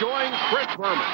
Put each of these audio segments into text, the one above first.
join Chris Berman.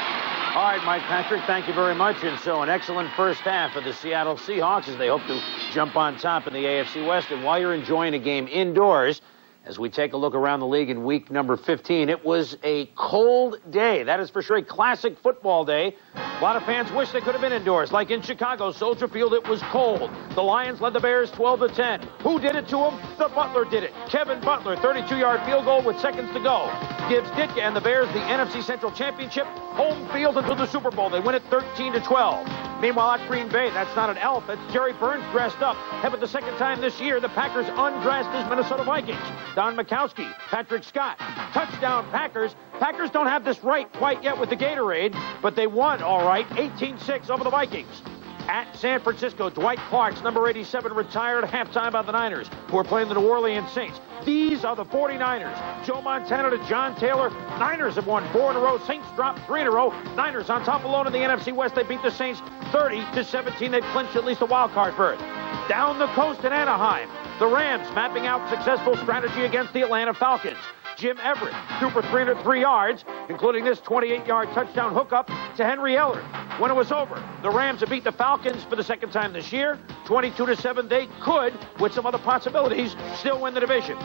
All right, Mike Patrick, thank you very much. And so an excellent first half of the Seattle Seahawks as they hope to jump on top in the AFC West. And while you're enjoying a game indoors, as we take a look around the league in week number 15, it was a cold day. That is for sure a classic football day. A lot of fans wish they could have been indoors. Like in Chicago, Soldier Field, it was cold. The Lions led the Bears 12-10. Who did it to them? The Butler did it. Kevin Butler, 32-yard field goal with seconds to go, gives Ditka and the Bears the NFC Central Championship, home field until the Super Bowl. They win it 13-12. Meanwhile, at Green Bay, that's not an elf. It's Jerry Burns dressed up. Heaven, the second time this year, the Packers undressed his Minnesota Vikings. Don Mikowski, Patrick Scott, touchdown Packers. Packers don't have this right quite yet with the Gatorade, but they won all right, 18-6 over the Vikings. At San Francisco, Dwight Clark's number 87 retired at halftime by the Niners, who are playing the New Orleans Saints. These are the 49ers. Joe Montana to John Taylor. Niners have won 4 in a row. Saints dropped 3 in a row. Niners on top alone in the NFC West. They beat the Saints 30-17. They've clinched at least a wild card berth. Down the coast in Anaheim, the Rams mapping out successful strategy against the Atlanta Falcons. Jim Everett threw for 303 yards, including this 28-yard touchdown hookup to Henry Eller. When it was over, the Rams have beat the Falcons for the second time this year, 22-7. They could, with some other possibilities, still win the division.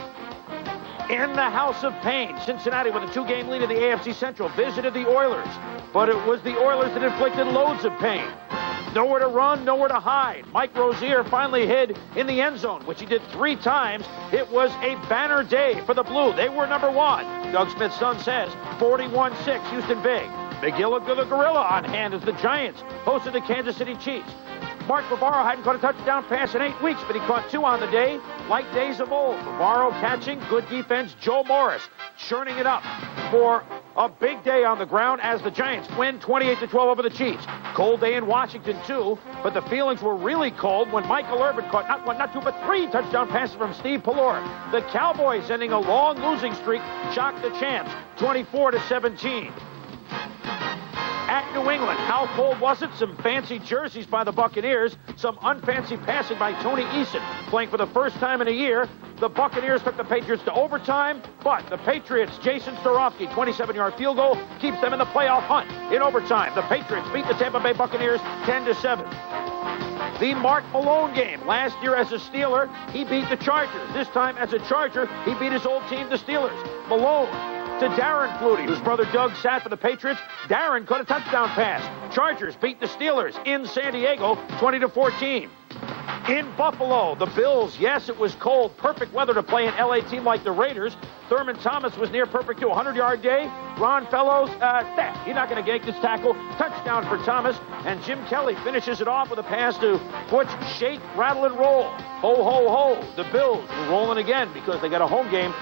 In the House of Pain, Cincinnati, with a 2-game lead in the AFC Central, visited the Oilers. But it was the Oilers that inflicted loads of pain. Nowhere to run, nowhere to hide. Mike Rozier finally hid in the end zone, which he did 3 times. It was a banner day for the Blue. They were number 1. Doug Smith's son says 41-6, Houston big. McGill the Gorilla on hand as the Giants hosted the Kansas City Chiefs. Mark Bavaro hadn't caught a touchdown pass in 8 weeks, but he caught 2 on the day, like days of old. Bavaro catching, good defense. Joe Morris churning it up for a big day on the ground as the Giants win 28-12 over the Chiefs. Cold day in Washington, too, but the feelings were really cold when Michael Irvin caught not 1, not 2, but 3 touchdown passes from Steve Pelor. The Cowboys, ending a long losing streak, shocked the champs 24-17. At New England, how cold was it? Some fancy jerseys by the Buccaneers, some unfancy passing by Tony Eason, playing for the first time in a year. The Buccaneers took the Patriots to overtime, but the Patriots, Jason Starofsky, 27-yard field goal, keeps them in the playoff hunt. In overtime, the Patriots beat the Tampa Bay Buccaneers 10-7. The Mark Malone game. Last year as a Steeler, he beat the Chargers. This time as a Charger, he beat his old team, the Steelers. Malone to Darren Flutie, whose brother Doug sat for the Patriots. Darren caught a touchdown pass. Chargers beat the Steelers in San Diego 20-14. In Buffalo, the Bills, yes, it was cold. Perfect weather to play an LA team like the Raiders. Thurman Thomas was near perfect to a 100-yard day. Ron Fellows, he's not going to get this tackle. Touchdown for Thomas. And Jim Kelly finishes it off with a pass to Butch, shake, rattle, and roll. Ho, ho, ho. The Bills were rolling again because they got a home game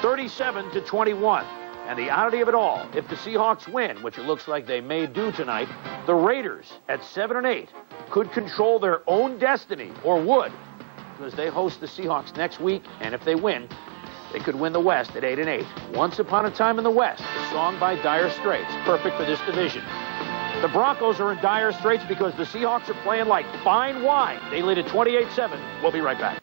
37-21. And the oddity of it all, if the Seahawks win, which it looks like they may do tonight, the Raiders at 7-8 could control their own destiny, or would, because they host the Seahawks next week, and if they win, they could win the West at 8-8. Once Upon a Time in the West, a song by Dire Straits, perfect for this division. The Broncos are in dire straits because the Seahawks are playing like fine wine. They lead at 28-7. We'll be right back.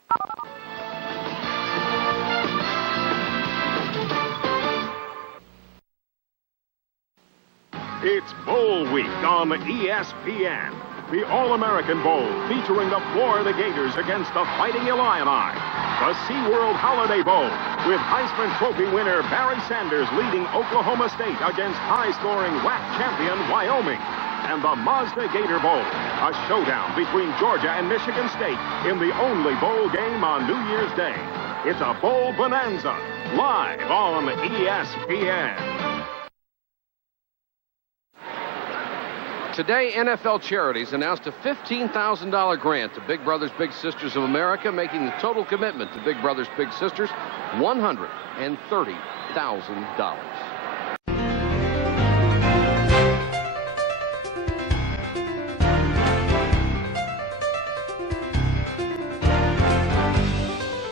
It's Bowl Week on ESPN. The All-American Bowl featuring the Florida Gators against the Fighting Illini. The SeaWorld Holiday Bowl with Heisman Trophy winner Barry Sanders leading Oklahoma State against high-scoring WAC champion Wyoming. And the Mazda Gator Bowl, a showdown between Georgia and Michigan State in the only bowl game on New Year's Day. It's a bowl bonanza, live on ESPN. Today, NFL Charities announced a $15,000 grant to Big Brothers Big Sisters of America, making the total commitment to Big Brothers Big Sisters $130,000.